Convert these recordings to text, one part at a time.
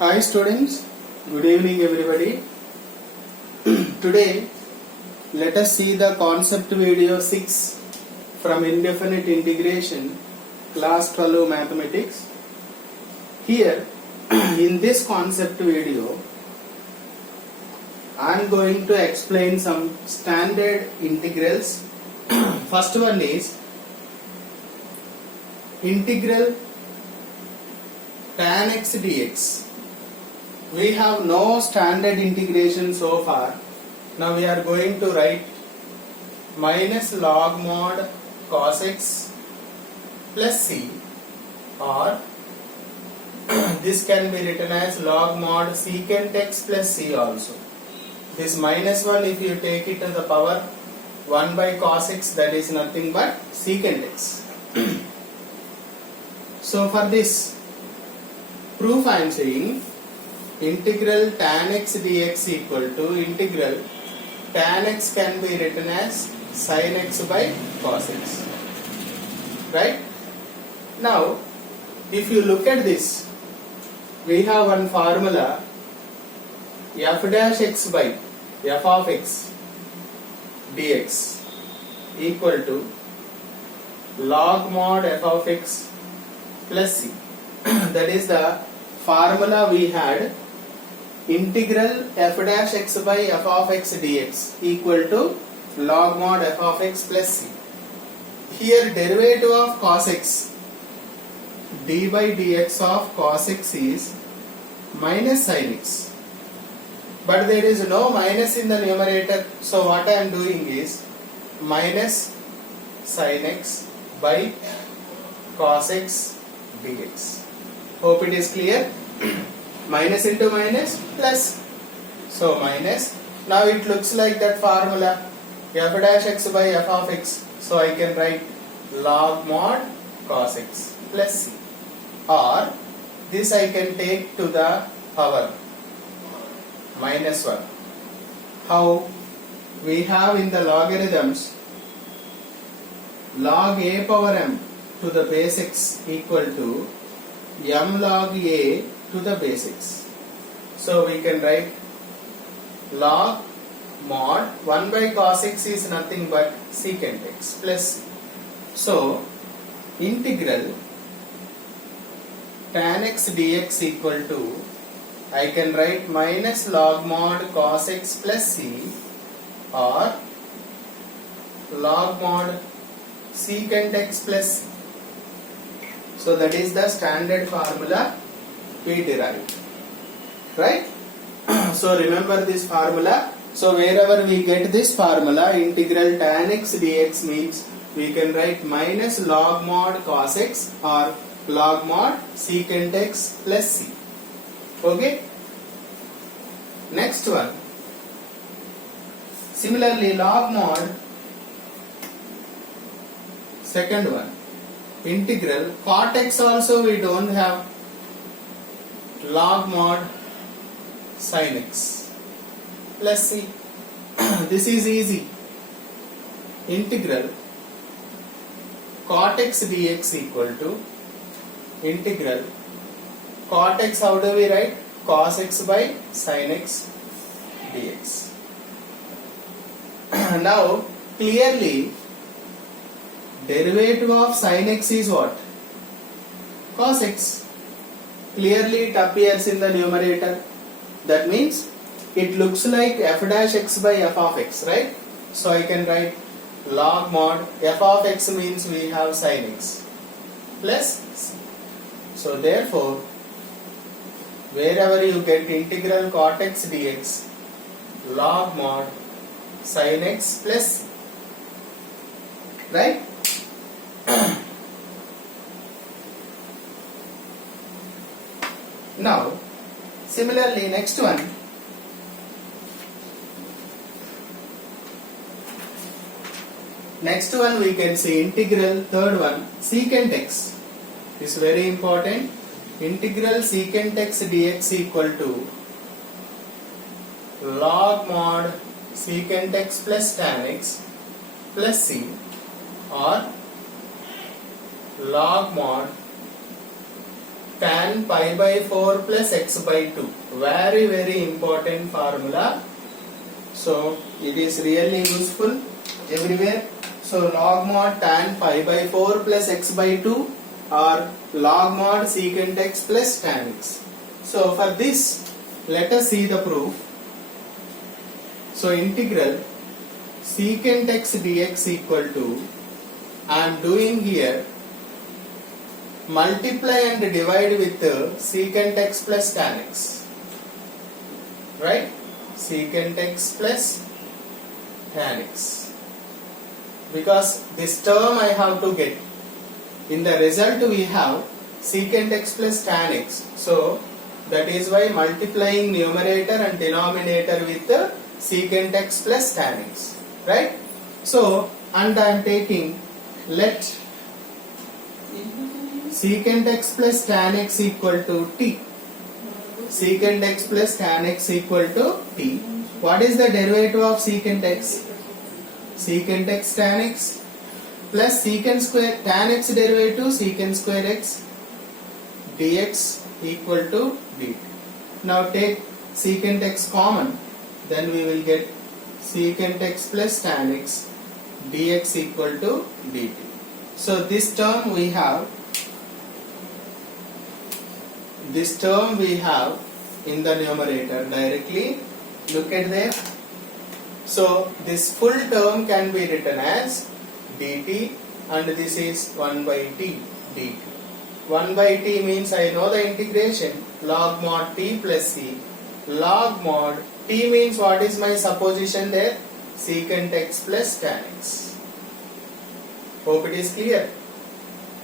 Hi students, good evening everybody. Today let us see the concept video 6 from indefinite integration class 12 mathematics. Here in this concept video I am going to explain some standard integrals. First one is integral tan x dx. We have no standard integration so far. Now we are going to write minus log mod cos x plus c, or this can be written as log mod secant x plus c also. This minus 1, if you take it to the power 1 by cos x, that is nothing but secant x. So for this proof I am saying integral tan x dx equal to integral tan x can be written as sin x by cos x. Right? Now, if you look at this, we have one formula f dash x by f of x dx equal to log mod f of x plus c. That is the formula we had. Integral f dash x by f of x dx equal to log mod f of x plus c. Here derivative of cos x, d by dx of cos x is minus sin x. But there is no minus in the numerator, so what I am doing is minus sin x by cos x dx. Hope it is clear. Minus into minus plus, so minus. Now it looks like that formula f dash x by f of x, so I can write log mod cos x plus c, or this I can take to the power minus 1. How? We have in the logarithms log a power m to the base x equal to m log a to the base x. So we can write log mod 1 by cos x is nothing but secant x plus c. So integral tan x dx equal to, I can write minus log mod cos x plus c, or log mod secant x plus c. So that is the standard formula we derived, right? So remember this formula. So wherever we get this formula, integral tan x dx means we can write minus log mod cos x or log mod secant x plus c. Okay? Next one. Similarly, log mod, second one, integral cot x also we don't have, log mod sin x plus c. This is easy. Integral cot x dx equal to integral cot x, how do we write? Cos x by sin x dx. Now clearly derivative of sin x is what? Cos x. Clearly it appears in the numerator. That means it looks like f dash x by f of x, right? So I can write log mod f of x means we have sin x plus c. So therefore wherever you get integral cot x dx, log mod sin x plus c, right? Now similarly next one, we can see integral, third one, secant x is very important. Integral secant x dx equal to log mod secant x plus tan x plus c, or log mod tan pi by 4 plus x by 2. Very very important formula. So it is really useful everywhere. So log mod tan pi by 4 plus x by 2 or log mod secant x plus tan x. So for this, let us see the proof. So integral secant x dx equal to, I am doing here, multiply and divide with secant x plus tan x. Right? Secant x plus tan x. Because this term I have to get. In the result we have secant x plus tan x. So that is why multiplying numerator and denominator with the secant x plus tan x. Right? So, and I am taking, let secant x plus tan x equal to t. Secant x plus tan x equal to t. What is the derivative of secant x? Secant x tan x plus secant square tan x derivative secant square x dx equal to dt. Now take secant x common, then we will get secant x plus tan x dx equal to dt. So this term we have in the numerator directly. Look at there. So this full term can be written as dt, and this is 1 by t dt. 1 by t means I know the integration, log mod t plus c. Log mod t means what is my supposition there? Secant x plus tan x. Hope it is clear.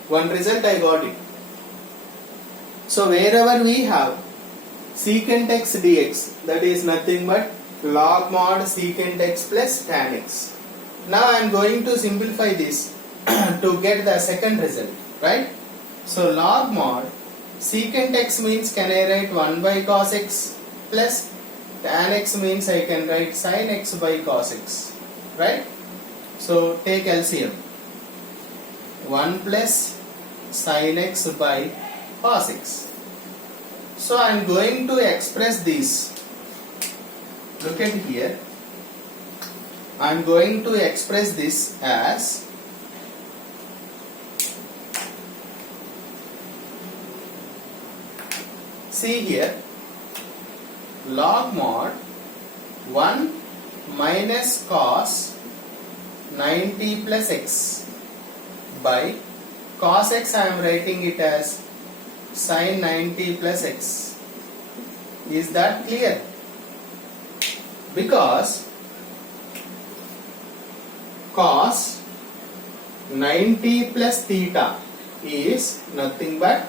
One result I got it. So wherever we have secant x dx, that is nothing but log mod secant x plus tan x. Now I am going to simplify this to get the second result, right? So log mod secant x means, can I write 1 by cos x plus tan x means I can write sin x by cos x, right? So take LCM. 1 plus sin x by cos x. So I am going to express this. Look at here. I am going to express this as see here, log mod 1 minus cos 90 plus x by cos x, I am writing it as sin 90 plus x. Is that clear? Because cos 90 plus theta is nothing but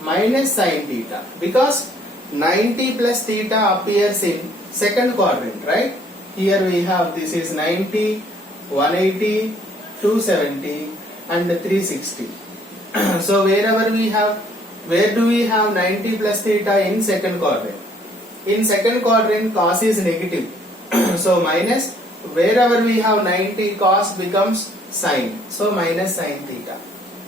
minus sin theta, because 90 plus theta appears in second quadrant, right? Here we have, this is 90, 180, 270 and 360. So wherever we have, where do we have 90 plus theta? In second quadrant. In second quadrant cos is negative. So minus, wherever we have 90, cos becomes sin. So minus sin theta.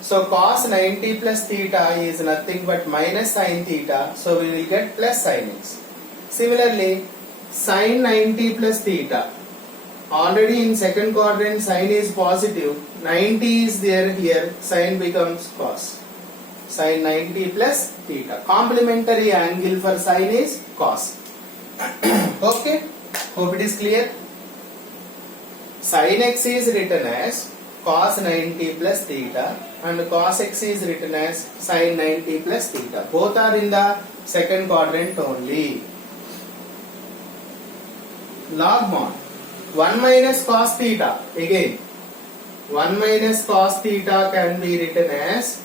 So cos 90 plus theta is nothing but minus sin theta. So we will get plus sin x. Similarly, sin 90 plus theta. Already in second quadrant sin is positive. 90 is there here. Sin becomes cos. Sin 90 plus theta. Complementary angle for sin is cos. Okay. Hope it is clear. Sin x is written as cos 90 plus theta and cos x is written as sin 90 plus theta. Both are in the second quadrant only. Log mod 1 minus cos theta, again 1 minus cos theta can be written as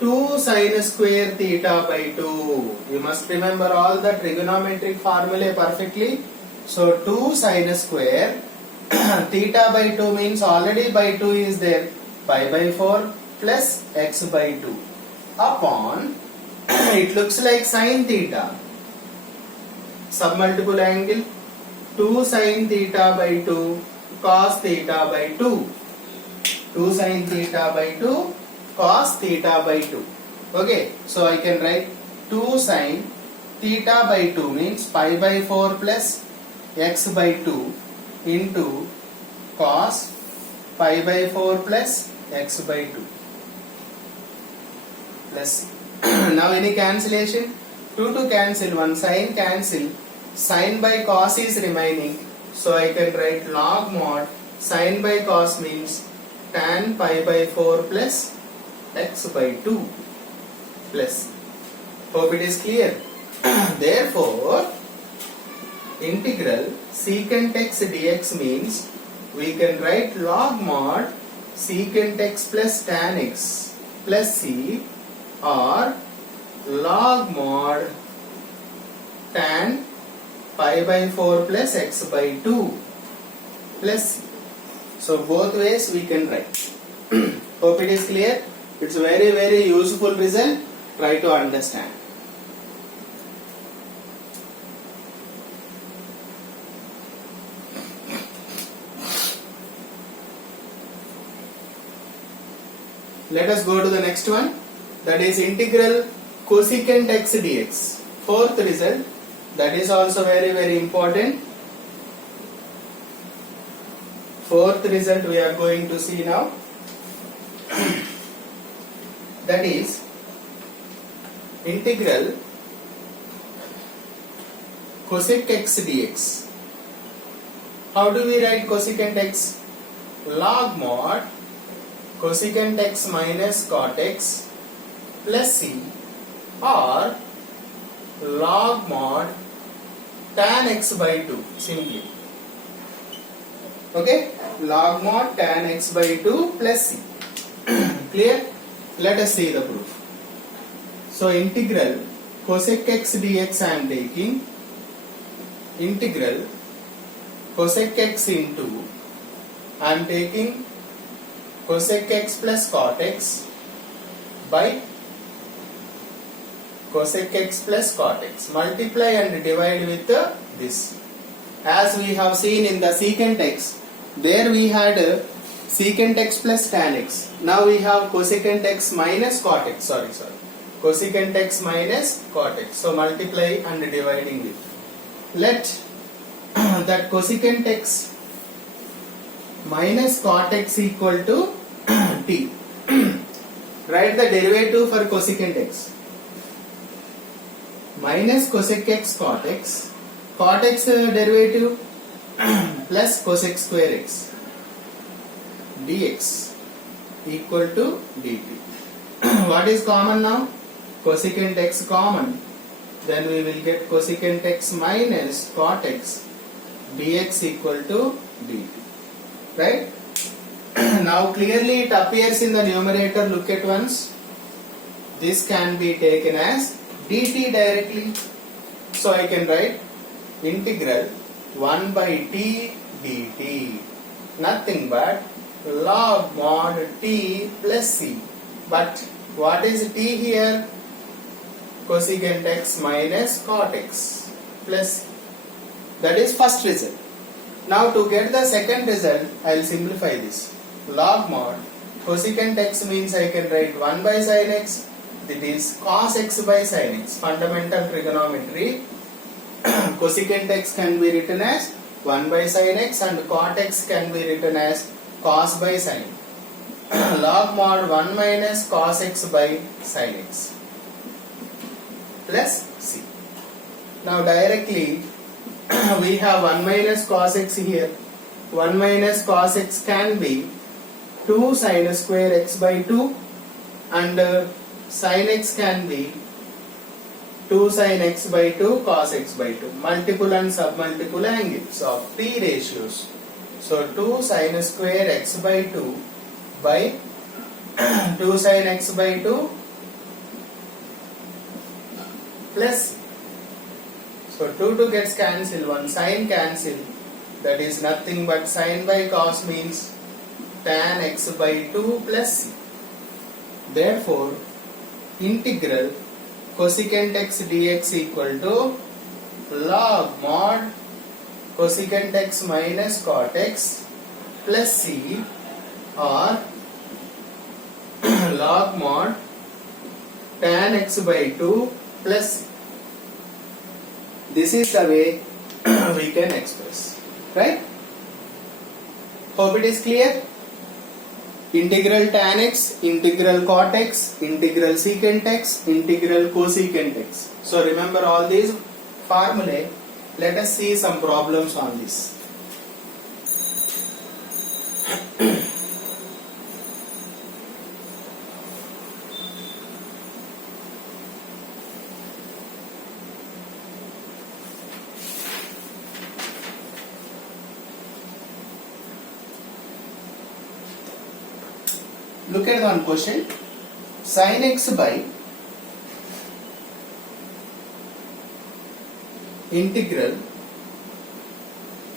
2 sin square theta by 2. You must remember all the trigonometric formulae perfectly. So 2 sin square theta by 2 means already by 2 is there, pi by 4 plus x by 2 upon it looks like sin theta, submultiple angle 2 sin theta by 2 cos theta by 2, 2 sin theta by 2 cos theta by 2. Okay, so I can write 2 sin theta by 2 means pi by 4 plus x by 2 into cos pi by 4 plus x by 2 plus now any cancellation, 2 to cancel, 1 sin cancel, sin by cos is remaining, so I can write log mod sin by cos means tan pi by 4 plus x by 2 plus. Hope it is clear. Therefore integral secant x dx means we can write log mod secant x plus tan x plus c or log mod tan pi by 4 plus x by 2 plus c. So both ways we can write. Hope it is clear. It's a very useful result. Try to understand. Let us go to the next one, that is integral cosecant x dx. Fourth result, that is also very important. Fourth result we are going to see now. That is integral cosec x dx. How do we write cosecant x? Log mod cosecant x minus cot x plus c or log mod tan x by 2 simply. Okay, log mod tan x by 2 plus c. Clear? Let us see the proof. So integral cosec x dx I am taking integral cosec x into I am taking cosec x plus cot x by cosec x plus cot x. Multiply and divide with this. As we have seen in the secant x, there we had secant x plus tan x. Now we have cosecant x minus cot x. Sorry. Cosecant x minus cot x. So multiply and dividing with. Let that cosecant x minus cot x equal to t. Write the derivative for cosecant x. Minus cosec x cot x derivative plus cosec square x dx equal to dt. What is common now? Cosecant x common. Then we will get cosecant x minus cot x dx equal to dt. Right? Now clearly it appears in the numerator. Look at once. This can be taken as dt directly. So I can write integral 1 by t dt. Nothing but log mod t plus c. But what is t here? Cosecant x minus cot x plus c. That is first result. Now to get the second result, I will simplify this. Log mod cosecant x means I can write 1 by sin x. That is cos x by sin x. Fundamental trigonometry. Cosecant x can be written as 1 by sin x and cot x can be written as cos by sin. Log mod 1 minus cos x by sin x plus c. Now directly we have 1 minus cos x here. 1 minus cos x can be 2 sin square x by 2 and sin x can be 2 sin x by 2 cos x by 2. Multiple and submultiple angles of p ratios. So 2 sin square x by 2 by 2 sin x by 2 plus. So 2 gets cancelled, 1 sin cancel. That is nothing but sin by cos means tan x by 2 plus c. Therefore integral cosecant x dx equal to log mod cosecant x minus cot x plus c or log mod tan x by 2 plus c. This is the way we can express, right? Hope it is clear. Integral tan x, integral cot x, integral secant x, integral cosecant x. So remember all these formulae. Let us see some problems on this. Look at one question. Sin x by integral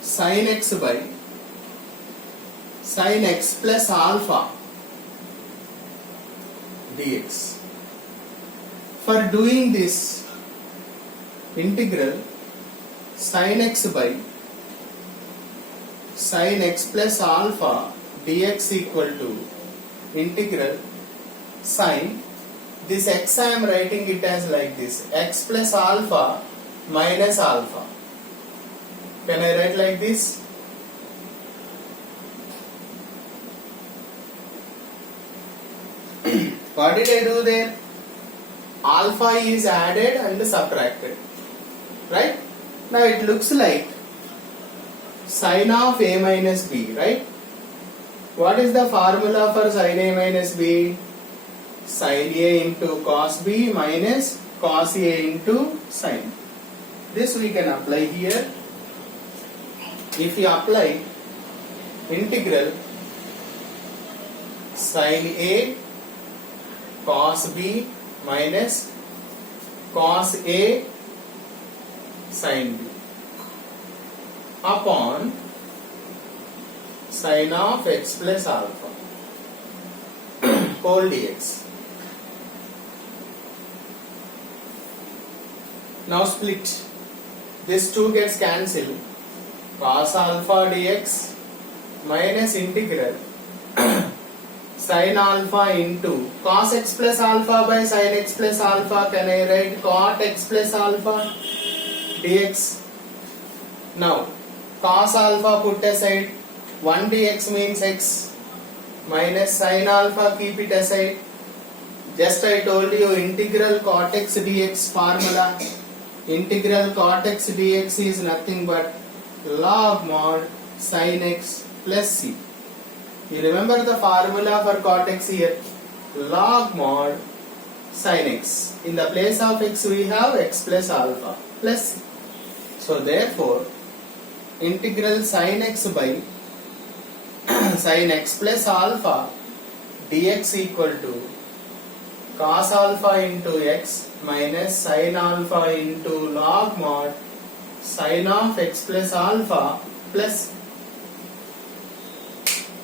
sin x by sin x plus alpha dx. For doing this integral sin x by sin x plus alpha dx equal to integral sin, this x I am writing it as like this, x plus alpha minus alpha. Can I write like this? What did I do there? Alpha is added and subtracted, right? Now it looks like sin of a minus b, right? What is the formula for sin a minus b? Sin a into cos b minus cos a into sin. This we can apply here. If we apply integral sin a cos b minus cos a sin b upon sin of x plus alpha whole dx. Now split. This 2 gets cancelled. Cos alpha dx minus integral sin alpha into cos x plus alpha by sin x plus alpha. Can I write cot x plus alpha dx? Now cos alpha put aside, 1 dx means x minus sin alpha, keep it aside. Just I told you integral cot x dx formula. Integral cot x dx is nothing but log mod sin x plus c. You remember the formula for cot x here? Log mod sin x. In the place of x we have x plus alpha plus c. So therefore integral sin x by sin x plus alpha dx equal to cos alpha into x minus sin alpha into log mod sin of x plus alpha plus.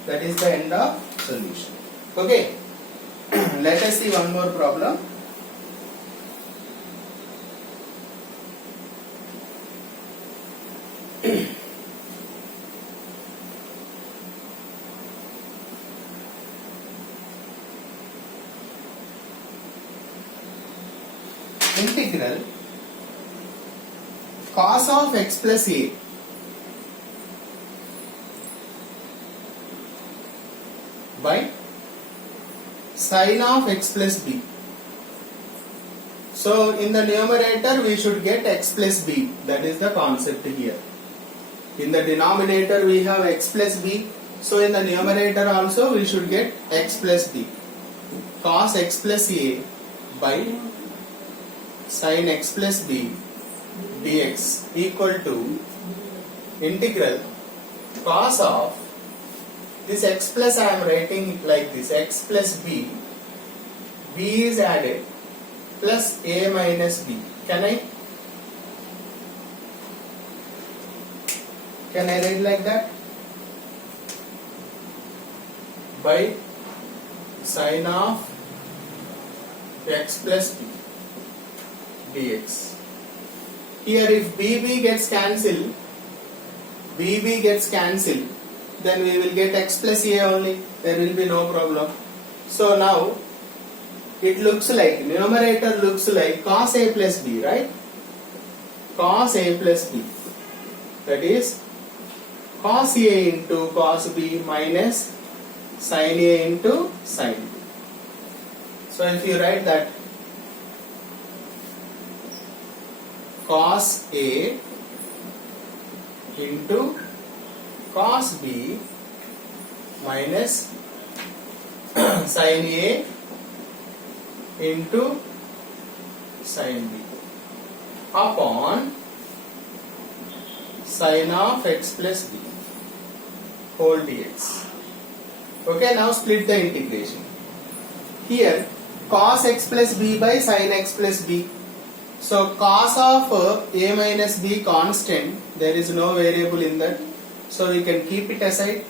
That is the end of solution. Okay. Let us see one more problem. Integral cos of x plus a by sin of x plus b. So in the numerator we should get x plus b. That is the concept here. In the denominator we have x plus b. So in the numerator also we should get x plus b. Cos x plus a by sin x plus b dx equal to integral cos of this x plus, I am writing it like this, x plus b, b is added plus a minus b. Can I write like that? By sin of x plus b dx. Here if bb gets cancelled, then we will get x plus a only. There will be no problem. So now it looks like, numerator looks like cos A plus B, right? Cos A plus B. That is cos A into cos B minus sin A into sin B. So if you write that cos A into cos B minus sin A into sin B upon sin of x plus b whole dx. Okay, now split the integration. Here cos x plus b by sin x plus b. So cos of a minus b constant, there is no variable in that, so we can keep it aside.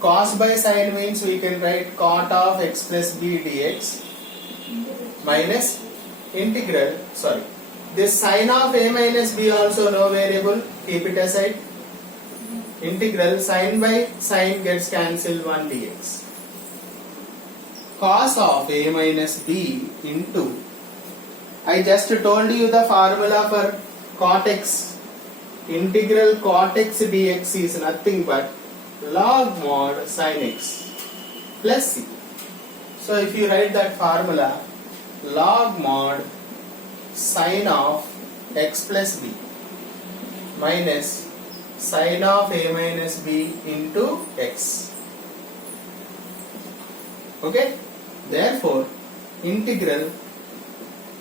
Cos by sin means we can write cot of x plus b dx minus integral, this sin of a minus b also no variable, keep it aside. Integral sin by sin gets cancelled 1 dx. Cos of a minus b into, I just told you the formula for cot x. Integral cot x dx is nothing but log mod sin x plus c. So if you write that formula, log mod sin of x plus b minus sin of a minus b into x. Okay? Therefore, integral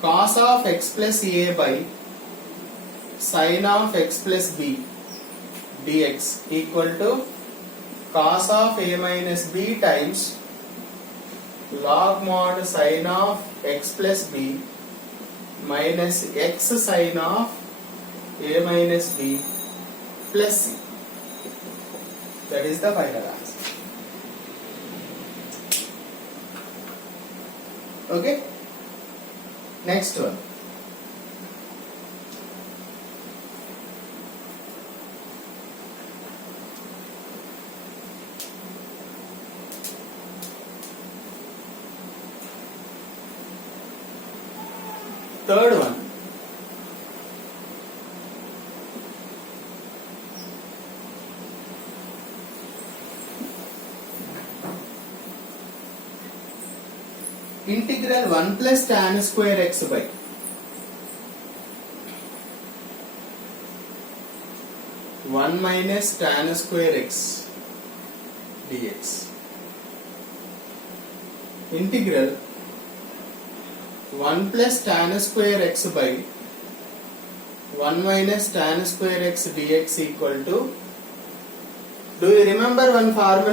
cos of x plus a by sin of x plus b dx equal to cos of a minus b times log mod sin of x plus b minus x sin of a minus b plus c. That is the final answer. Okay? Next one. Third one. Integral 1 plus tan square x by 1 minus tan square x dx. Integral 1 plus tan square x by 1 minus tan square x dx equal to, do you remember one formula?